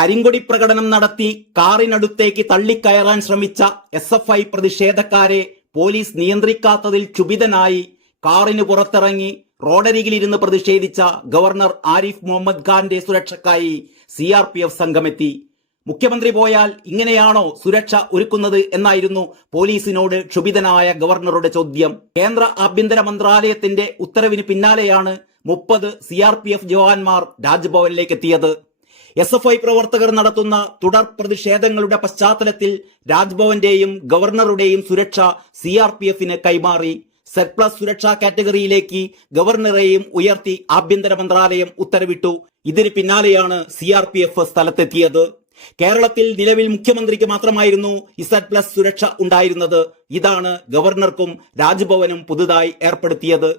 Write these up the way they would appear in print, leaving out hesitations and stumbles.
കരിങ്കൊടി പ്രകടനം നടത്തി കാറിനടുത്തേക്ക് തള്ളിക്കയറാൻ ശ്രമിച്ച SFI പ്രതിഷേധക്കാരെ പോലീസ് നിയന്ത്രിക്കാത്തതിൽ ക്ഷുഭിതനായി കാറിന് പുറത്തിറങ്ങി റോഡരികിലിരുന്ന് പ്രതിഷേധിച്ച ഗവർണർ ആരിഫ് മുഹമ്മദ് ഖാന്റെ സുരക്ഷയ്ക്കായി CRPF സംഘമെത്തി. മുഖ്യമന്ത്രി പോയാൽ ഇങ്ങനെയാണോ സുരക്ഷ ഒരുക്കുന്നത് എന്നായിരുന്നു പോലീസിനോട് ക്ഷുഭിതനായ ഗവർണറുടെ ചോദ്യം. കേന്ദ്ര ആഭ്യന്തര മന്ത്രാലയത്തിന്റെ ഉത്തരവിന് പിന്നാലെയാണ് 30 CRPF ജവാന്മാർ രാജ്ഭവനിലേക്ക് എത്തിയത്. SFI പ്രവർത്തകർ നടത്തുന്ന തുടർ പ്രതിഷേധങ്ങളുടെ പശ്ചാത്തലത്തിൽ രാജ്ഭവന്റെയും ഗവർണറുടെയും സുരക്ഷ CRPFന് കൈമാറി. Z+ സുരക്ഷാ കാറ്റഗറിയിലേക്ക് ഗവർണറെയും ഉയർത്തി ആഭ്യന്തര മന്ത്രാലയം ഉത്തരവിട്ടു. ഇതിന് പിന്നാലെയാണ് CRPF സ്ഥലത്തെത്തിയത്. കേരളത്തിൽ നിലവിൽ മുഖ്യമന്ത്രിക്ക് മാത്രമായിരുന്നു Z+ സുരക്ഷ ഉണ്ടായിരുന്നത്. ഇതാണ് ഗവർണർക്കും രാജ്ഭവനും പുതുതായി ഏർപ്പെടുത്തിയത്.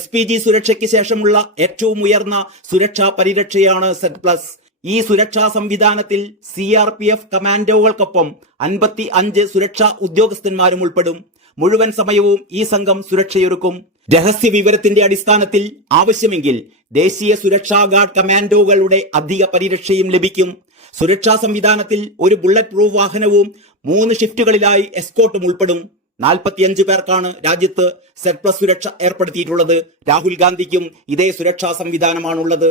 SPG സുരക്ഷയ്ക്ക് ശേഷമുള്ള ഏറ്റവും ഉയർന്ന സുരക്ഷാ പരിരക്ഷയാണ് Z+. ഈ സുരക്ഷാ സംവിധാനത്തിൽ CRPF കമാൻഡോകൾക്കൊപ്പം 55 സുരക്ഷാ ഉദ്യോഗസ്ഥന്മാരും ഉൾപ്പെടും. മുഴുവൻ സമയവും ഈ സംഘം സുരക്ഷയൊരുക്കും. രഹസ്യ വിവരത്തിന്റെ അടിസ്ഥാനത്തിൽ ആവശ്യമെങ്കിൽ ദേശീയ സുരക്ഷാ ഗാർഡ് കമാൻഡോകളുടെ അധിക പരിരക്ഷയും ലഭിക്കും. സുരക്ഷാ സംവിധാനത്തിൽ ഒരു ബുള്ളറ്റ് പ്രൂഫ് വാഹനവും 3 ഷിഫ്റ്റുകളിലായി എസ്കോർട്ടും ഉൾപ്പെടും. 45 പേർക്കാണ് രാജ്യത്ത് Z+ സുരക്ഷ ഏർപ്പെടുത്തിയിട്ടുള്ളത്. രാഹുൽ ഗാന്ധിക്കും ഇതേ സുരക്ഷാ സംവിധാനമാണുള്ളത്.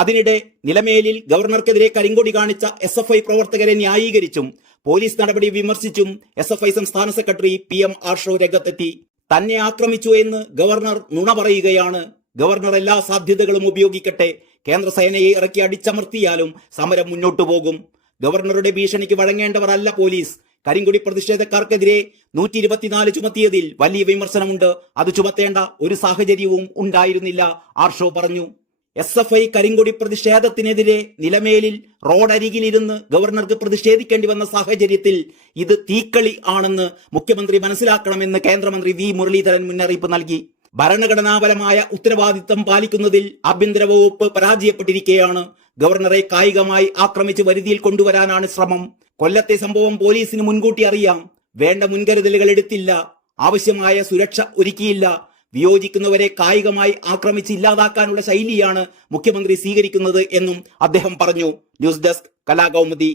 അതിനിടെ നിലമേലിൽ ഗവർണർക്കെതിരെ കരിങ്കൊടി കാണിച്ച SFI പ്രവർത്തകരെ ന്യായീകരിച്ചും പോലീസ് നടപടി വിമർശിച്ചും SFI സംസ്ഥാന സെക്രട്ടറി PM ആർഷോ രംഗത്തെത്തി. തന്നെ ആക്രമിച്ചു എന്ന് ഗവർണർ നുണ പറയുകയാണ്. ഗവർണർ എല്ലാ സാധ്യതകളും ഉപയോഗിക്കട്ടെ. കേന്ദ്ര സേനയെ ഇറക്കി അടിച്ചമർത്തിയാലും സമരം മുന്നോട്ടു പോകും. ഗവർണറുടെ ഭീഷണിക്ക് വഴങ്ങേണ്ടവരല്ല പോലീസ്. കരിങ്കൊടി പ്രതിഷേധക്കാർക്കെതിരെ 124 ചുമത്തിയതിൽ വലിയ വിമർശനമുണ്ട്. അത് ചുമത്തേണ്ട ഒരു സാഹചര്യവും ഉണ്ടായിരുന്നില്ല, ആർഷോ പറഞ്ഞു. SFI കരിങ്കൊടി പ്രതിഷേധത്തിനെതിരെ നിലമേലിൽ റോഡരികിലിരുന്ന് ഗവർണർക്ക് പ്രതിഷേധിക്കേണ്ടി വന്ന സാഹചര്യത്തിൽ ഇത് തീക്കളി ആണെന്ന് മുഖ്യമന്ത്രി മനസ്സിലാക്കണമെന്ന് കേന്ദ്രമന്ത്രി V മുരളീധരൻ മുന്നറിയിപ്പ് നൽകി. ഭരണഘടനാപരമായ ഉത്തരവാദിത്തം പാലിക്കുന്നതിൽ ആഭ്യന്തര വകുപ്പ് പരാജയപ്പെട്ടിരിക്കുകയാണ്. ഗവർണറെ കായികമായി ആക്രമിച്ച് വരുതിയിൽ കൊണ്ടുവരാനാണ് ശ്രമം. കൊല്ലത്തെ സംഭവം പോലീസിന് മുൻകൂട്ടി അറിയാം. വേണ്ട മുൻകരുതലുകൾ എടുത്തില്ല. ആവശ്യമായ സുരക്ഷ ഒരുക്കിയില്ല. വിയോജിക്കുന്നവരെ കായികമായി ആക്രമിച്ച് ഇല്ലാതാക്കാനുള്ള ശൈലിയാണ് മുഖ്യമന്ത്രി സ്വീകരിക്കുന്നത് എന്നും അദ്ദേഹം പറഞ്ഞു. News desk Kalakaumudi.